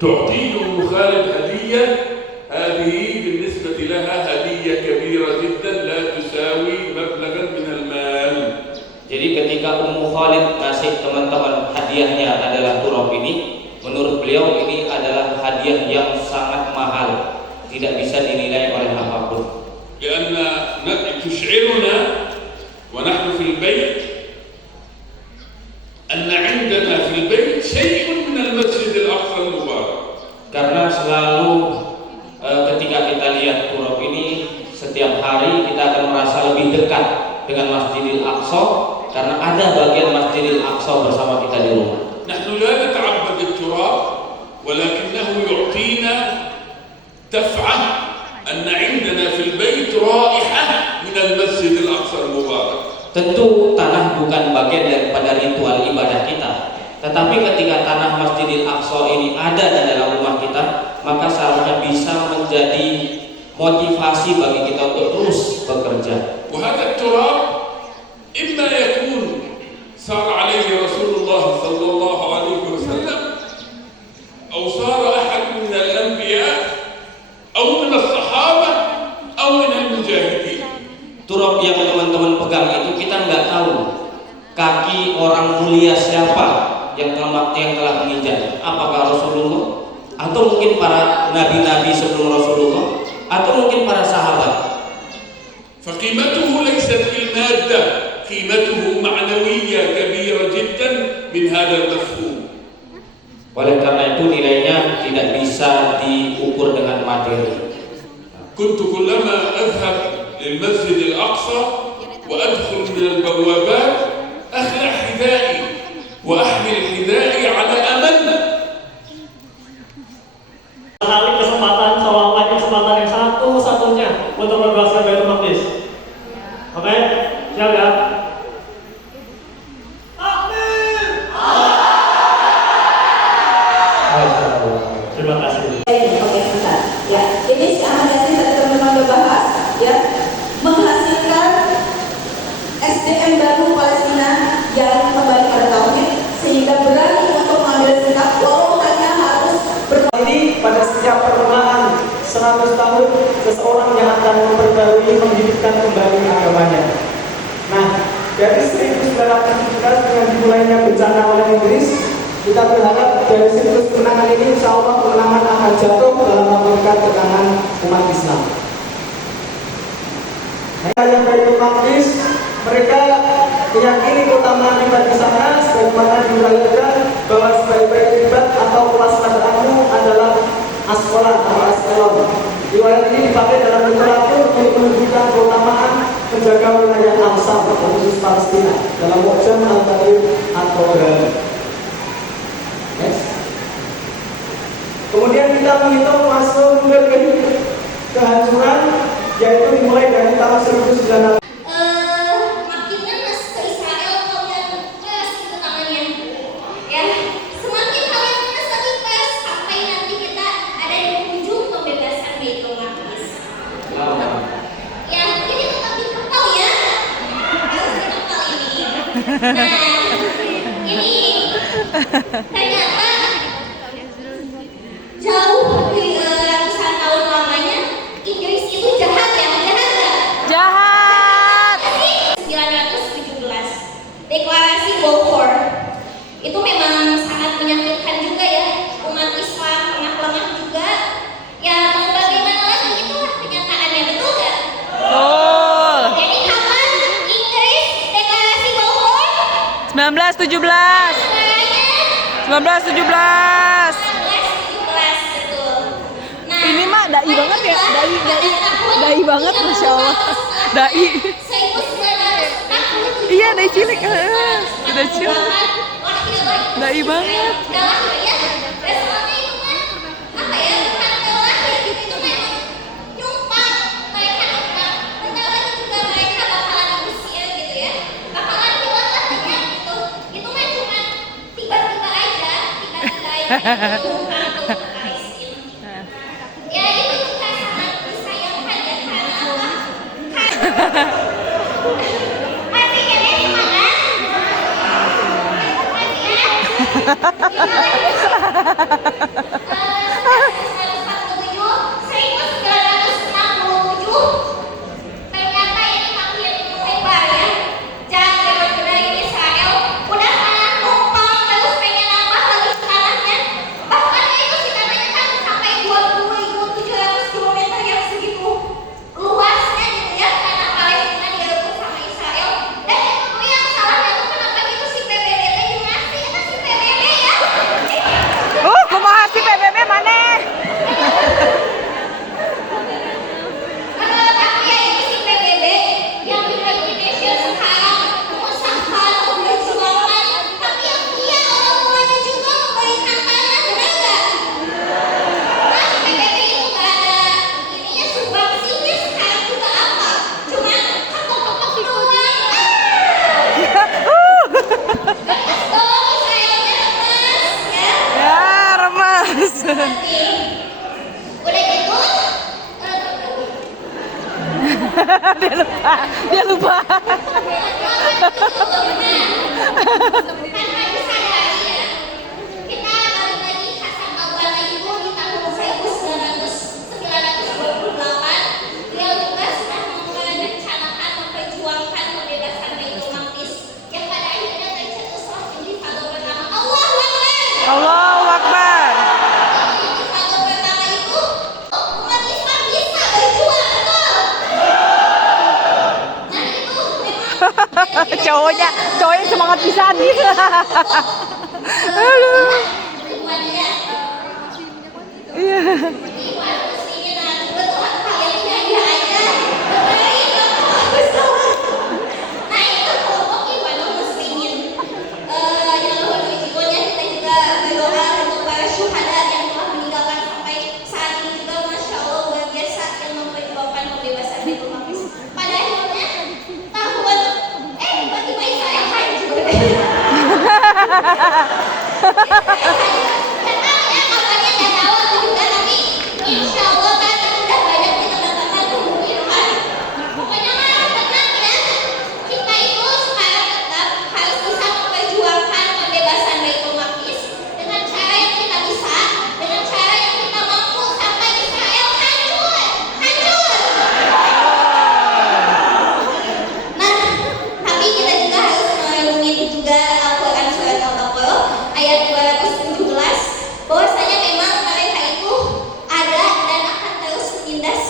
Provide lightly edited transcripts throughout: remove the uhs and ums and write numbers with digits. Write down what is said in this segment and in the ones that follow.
تعطيه أم خالد هدية، هذه بالنسبة لها هدية كبيرة جدا لا تساوي مبلغا من المال. Jadi ketika Ummu Khalid ngasih teman-teman hadiahnya adalah turab ini, menurut beliau ini adalah hadiah yang sangat mahal, tidak bisa dinilai oleh apapun. لأن تشعرنا ونحن في البيت أن عندنا في البيت شيء من المسجد الأقصى المبارك. Karena selalu ketika kita lihat turab ini, setiap hari kita akan merasa lebih dekat dengan Masjidil Aqsa karena ada bagian Masjidil Aqsa bersama kita di rumah. نحن لا نتعبد التراب ولكنه يعطينا دفعة أن عندنا في البيت رائحة من المسجد الأقصى المبارك. Tentu tanah bukan bagian daripada ritual ibadah kita, tetapi ketika tanah Masjidil Aqsa ini ada di dalam rumah kita, maka seharusnya bisa menjadi motivasi bagi kita untuk terus bekerja. وهذا التراب إما يكون صار عليه رسول الله صلى الله عليه وسلم أو صار أحد من الأنبياء أو من الصحابة أو من المجاهدين. Turab yang teman-teman pegang itu kita nggak tahu kaki orang mulia siapa yang telah menginjak, apakah Rasulullah atau mungkin para nabi-nabi sebelum Rasulullah atau mungkin para sahabat. فقيمته ليست بالمادة، قيمته معنوية كبيرة جدا من هذا المفهوم. Oleh karena itu nilainya tidak bisa diukur dengan materi. كنت كلما أذهب للمسجد الأقصى وأدخل من البوابات أخلع حذائي وأحمل حذائي على أمل. Kali kesempatan yang satu-satunya untuk membebaskan Baitul Maqdis. Oke, siap ya? Terima kasih. Oke, sebentar. Ya, ini si Ahmad Yasin tadi teman-teman udah bahas, ya, menghasilkan SDM baru Palestina yang kembali pada tauhid sehingga berani untuk mengambil sikap walau hanya harus Ini pada setiap pertengahan 100 tahun seseorang yang akan memperbarui menghidupkan kembali agamanya. Nah, dari 1917 dengan dimulainya bencana oleh Inggris, kita berharap dari siklus kemenangan ini insya Allah kemenangan akan jatuh dalam memberikan kemenangan umat Islam. Nah, yang Baitul Maqdis, mereka meyakini keutamaan ibadah di sana sebagaimana diuraikan bahwa sebaik-baik ibadah atau kewaspadaanmu adalah asqalan atau asqalon. Riwayat ini dipakai dalam literatur untuk menunjukkan keutamaan menjaga wilayah Al-Sam khusus Palestina dalam Mu'jam Al-Kabir At-Tabrani. Kemudian kita menghitung fase mundur kehancuran, yaitu dimulai dari tahun 1900. Makinnya masuk ke Israel kalian keras itu tangannya, ya. Semakin kalian keras lagi keras sampai nanti kita ada di ujung pembebasan Baitul Maqdis. Ya, ini tetap dikepal ya, harus dikepal ini. Nah, ini ternyata jauh dari ratusan tahun lamanya Inggris itu jahat ya, jahat nggak? Jahat. 1917 Deklarasi Balfour itu memang sangat menyakitkan juga ya, umat Islam lemah juga ya, mau bagaimana lagi, itu kenyataannya, betul nggak? Betul. Jadi kapan Inggris Deklarasi Balfour? 1917. Negaranya 1917. 1917, betul. Nah, Ini mah dai banget ya, dai banget, masya Allah, dai. 1947 Iya, dai cilik, udah cilik, dai banget. Udah lahir ya, responnya itu kan apa ya, bukan udah lahir gitu, itu memang nyumpah mereka nyumpah, bentar lagi juga mereka bakalan usia gitu ya, bakalan hilang lah banyak gitu, itu mah cuma tiba-tiba aja gitu untuk Palestina. Ya itu juga sangat disayangkan ya, karena apa? Artinya gimana? Artinya Dia lupa. Karena disadari ya, kita balik lagi Hasan Al-Banna itu di tahun 1928, beliau juga sudah merencanakan memperjuangkan pembebasan Baitul Maqdis yang pada akhirnya tercetus intifada pertama. Allahu Akbar. Allahu Akbar. Intifada pertama itu umat Islam bisa berjuang, betul. Nah itu memang Cowoknya semangat pisan gitu. Aduh. Iya. Pada akhirnya tahun tiba-tiba Israel hancur. Kabarnya nggak tahu aku juga, tapi insya Allah kan udah banyak ditanda-tanda kemungkinan. Pokoknya mah tenang ya, kita itu sekarang tetap harus bisa memperjuangkan pembebasan Baitul Maqdis dengan cara yang kita bisa, dengan cara yang kita mampu sampai Israel hancur. Nah, tapi kita juga harus merenungi juga Al-Quran surat Al-Baqarah ayat 217 bahwasanya memang mereka itu ada dan akan terus menindas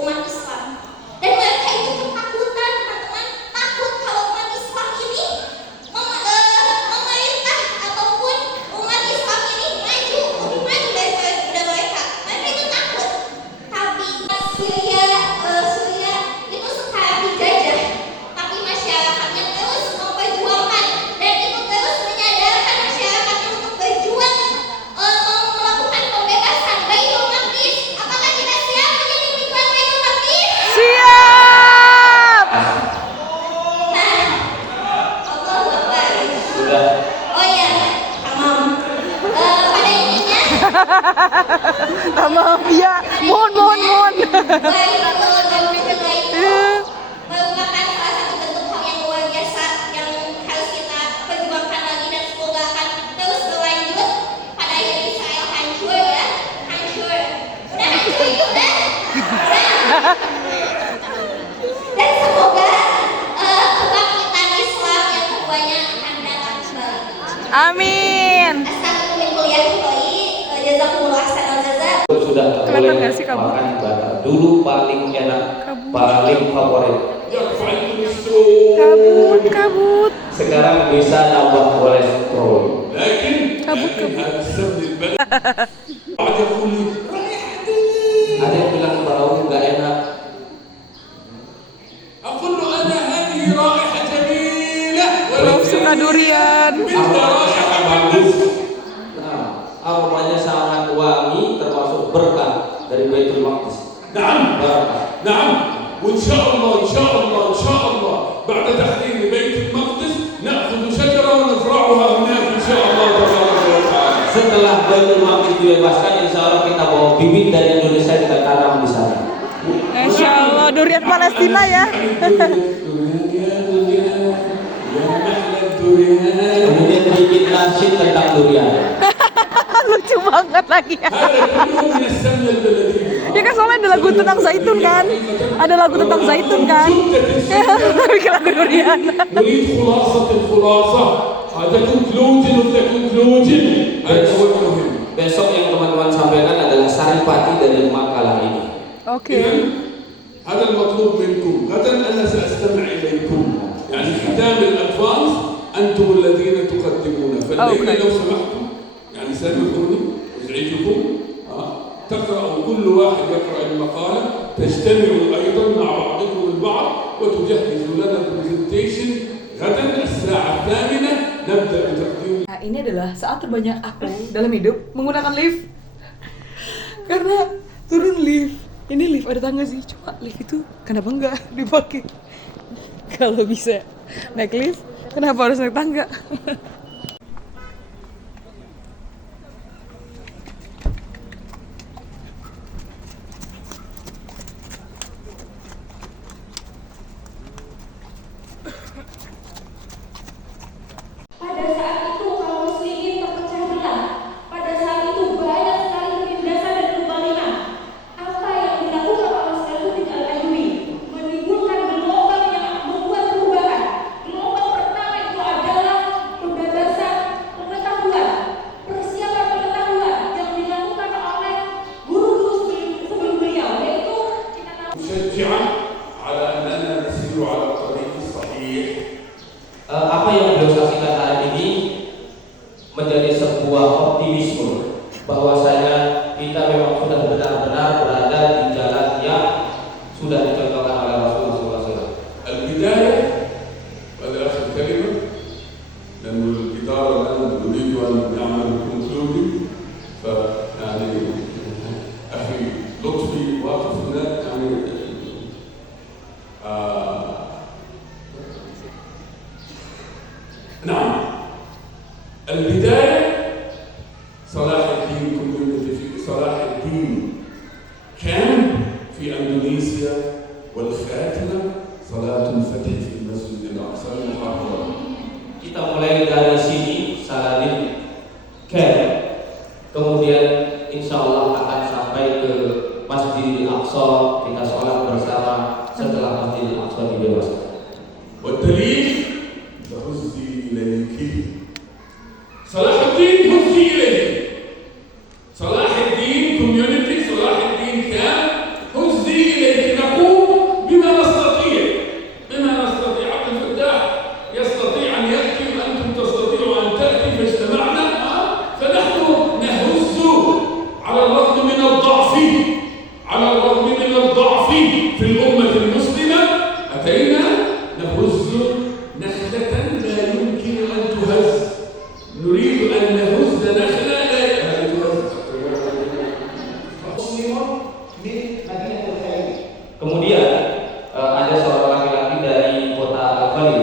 umat Islam. Dan mereka itu ketakutan, teman-teman, takut kalau umat Islam ini memerintah ataupun umat Islam ini maju, lebih maju daripada mereka. Mereka itu takut. Tapi Syria itu sekarang dijajah, tapi masyarakatnya terus memperjuangkan dan itu terus menyadarkan masyarakatnya untuk berjuang melakukan pembebasan Baitul Maqdis. Apakah kita siap menjadi pejuang Baitul Maqdis? Siap. Nah, Allahu Akbar. Sudah. Oh iya, tamam. Pada intinya, Tamam. Iya. Mohon. baik betul dan mencegah itu merupakan salah satu bentuk hal yang luar biasa yang harus kita perjuangkan lagi dan semoga akan terus berlanjut. Pada akhirnya Israel hancur ya, hancur. Udah hancur itu udah. Dan semoga kebangkitan Islam yang keduanya akan datang kembali. Amin. Jazakumullah ahsanal jazaa. Sudah Kelihatan boleh nggak sih kabut? makan batal. Dulu paling enak, Kabut. paling favorit. يرفع الكوليسترول Kabut. Sekarang bisa nambah kolesterol. لكن كبوت. هذا السمن البلد بعد يقول لي Ada yang bilang bau nggak enak. أقول له أنا هذه رائحة جميلة Prof suka durian. مثل رائحة المندس. Nah, aromanya sangat wangi, termasuk berkah dari Baitul Maqdis. نعم Berkah. نعم وإن شاء الله إن شاء الله إن شاء الله بعد تحرير بيت المقدس نأخذ شجرة ونزرعها هناك إن شاء الله تبارك وتعالى. Setelah Baitul Maqdis dibebaskan, insya Allah kita bawa bibit dari Indonesia kita tanam di sana. Insya Allah durian Palestina ya. Kemudian bikin nasyid tentang durian. Lucu banget lagi ya. Ya kan soalnya ada lagu tentang zaitun kan. Ada lagu tentang zaitun kan. Bikin lagu durian. نريد خلاصة الخلاصة هذا كونكلوجن وده كونكلوجن هذا هو المهم. Besok yang teman-teman sampaikan adalah saripati dari makalah ini. Oke. إذن هذا المطلوب منكم غدا أنا سأستمع إليكم يعني ختام الأدفانس أنتم الذين تقدمون فالليلة لو سمحتم يعني سامحوني أزعجكم تقرأوا كل واحد يقرأ المقالة تجتمعوا أيضا مع بعضكم البعض وتجهزوا لنا برزنتيشن غدا الساعة 8 نبدأ بتقديم. Nah, ini adalah saat terbanyak aku dalam hidup menggunakan lift. Karena turun lift. Ini lift ada tangga sih, cuma lift itu kenapa enggak dipakai? Kalau bisa naik lift, kenapa harus naik tangga? apa yang beliau saksikan hari ini menjadi sebuah optimisme bahwasanya kita memang sudah benar-benar berada di jalan yang sudah dicontohkan oleh Rasulullah SAW. البداية وهذا آخر كلمة لأن الإدارة الآن نريد أن نعمل concluding فيعني أخي لطفي واقف هناك يعني نعم البداية صلاح الدين كوميونيتي في صلاح الدين كان في أندونيسيا والخاتمة صلاة الفتح في المسجد الأقصى المحرم. Kita mulai dari sini Saladin Camp, kemudian insya Allah akan sampai ke Masjidil Aqsa, kita sholat bersama setelah Masjidil Aqsa dibebaskan. والدليل فهزي إليك صلاح الدين هزي إليك صلاح الدين كوميونيتي صلاح الدين كان هزي إليك نقوم بما نستطيع عبد الفتاح يستطيع أن يأتي وأنتم تستطيعوا أن تأتي فاجتمعنا فنحن نهز على الرغم من الضعف في الأمة المسلمة أتينا نهز نخلة لا يمكن أن تهز نريد أن نهز نخلة لا تهز Kemudian ada seorang laki-laki dari kota Al-Khalil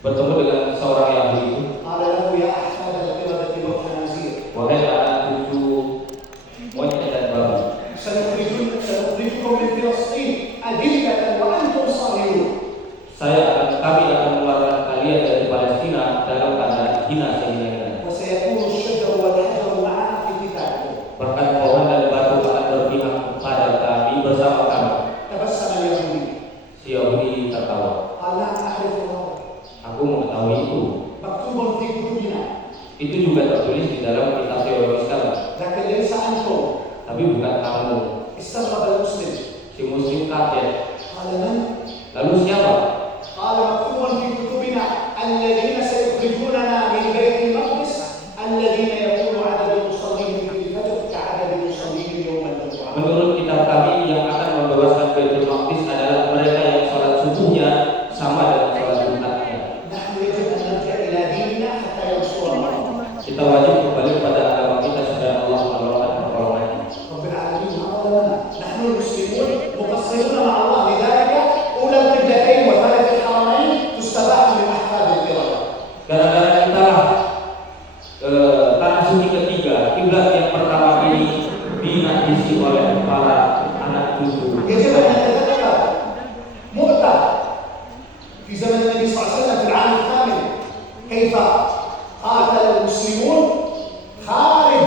bertemu dengan seorang Yahudi. Wahai anak cucu monyet dan babi, kami akan mengeluarkan kalian dari Palestina dalam keadaan hina sehingga bahkan pohon dan batu akan berpihak kepada kami bersama kami. Si Yahudi tertawa. Aku mengetahui itu. Itu juga tertulis di dalam kitab teologi Islam. Tapi bukan kamu. Si Muslim kaget. Lalu siapa? Menurut kitab kami yang akan membebaskan Baitul Maqdis adalah mereka yang sholat subuhnya sama dengan sholat Jumatnya. Kita wajib kembali pada agama kita supaya Allah menolong pertolongannya. Gara-gara kita tanah suci ketiga, kiblat yang pertama ini dinajisi oleh para anak cucu. في زمن النبي صلى الله عليه وسلم في العام الثامن كيف قاتل المسلمون خارج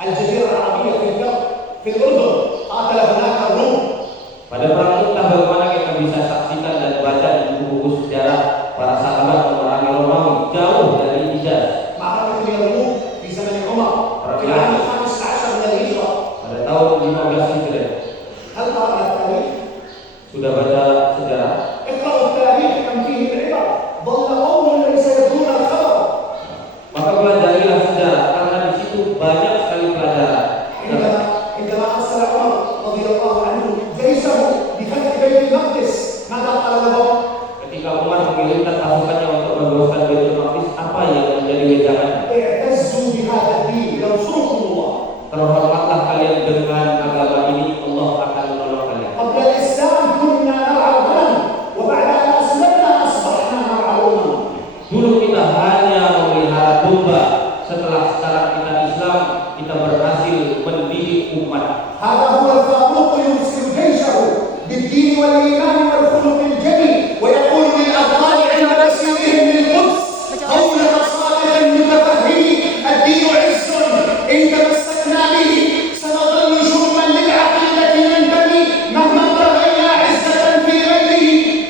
الجزيرة العربية في الأردن قاتل هناك الروم. Pada perang Mu'tah bagaimana kita bisa saksikan dan baca di buku-buku sejarah para sahabat memerangi Romawi jauh dari Hijaz. معركة اليرموك في زمن عمر في العام الخامس عشر من الهجرة pada tahun 15 Hijriah. هل قرأنا التاريخ؟ Sudah baca sejarah? اقرأوا التاريخ كم فيه العبر ظل قوم ليس يدرون الخبر. Maka pelajarilah sejarah karena di situ banyak sekali pelajaran. عندما أرسل عمر رضي الله عنه جيشه بفتح بيت المقدس ماذا قال له؟ Ketika Umar mengirimkan pasukannya untuk membebaskan Baitul Maqdis, apa yang menjadi wejangan? اعتزوا بهذا الدين ينصركم الله. Terhormatlah kalian dengan agama ini, Allah akan menolong kalian. قبل الإسلام كنا نرعى الغنم وبعد أن أسلمنا أصبحنا نرعى الأمم. Dulu kita hanya memelihara domba, setelah sekarang kita Islam, kita berhasil mendidik umat. هذا هو الفاروق يرسل جيشه بالدين والإيمان والخلق الجميل ويقول للأبطال عند مسيرهم للقدس قولا صادقا متفهم الدين عز إن تمسكنا به سنظل شرما للعقيدة ننتمي مهما ابتغينا عزة في غيره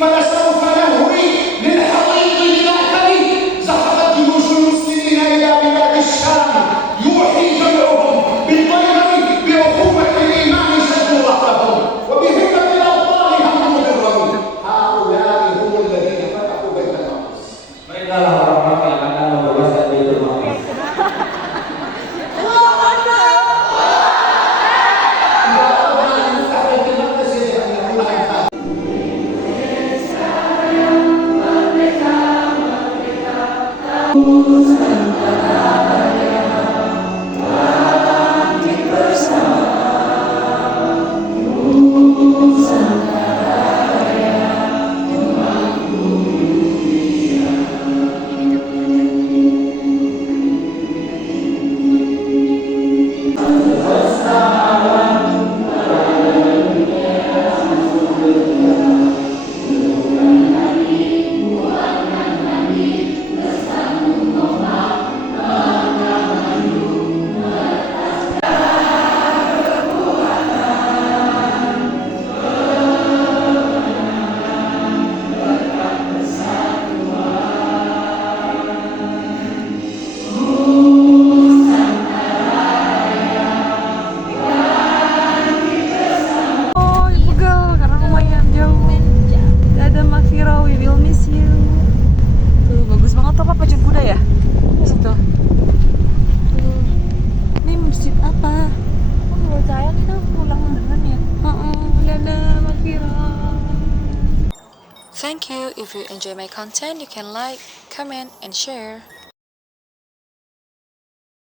فلسوف نهوي للحضيض لنعتني. زحفت جيوش المسلمين إلى بلاد الشام يوحي جمعهم بالطير بأخوة الإيمان شدوا وحدهم وبهمة الأبطال هموا Oh, Begal karena lumayan jauh. Dadah Mak Viro, we will miss you. Tuh bagus banget tuh Pak pacuan kuda ya. Di situ. Tuh. Ini masjid apa? Oh, menurut saya kita pulang beneran ya. Dadah Mak Viro. Thank you. If you enjoy my content, you can like, comment, and share.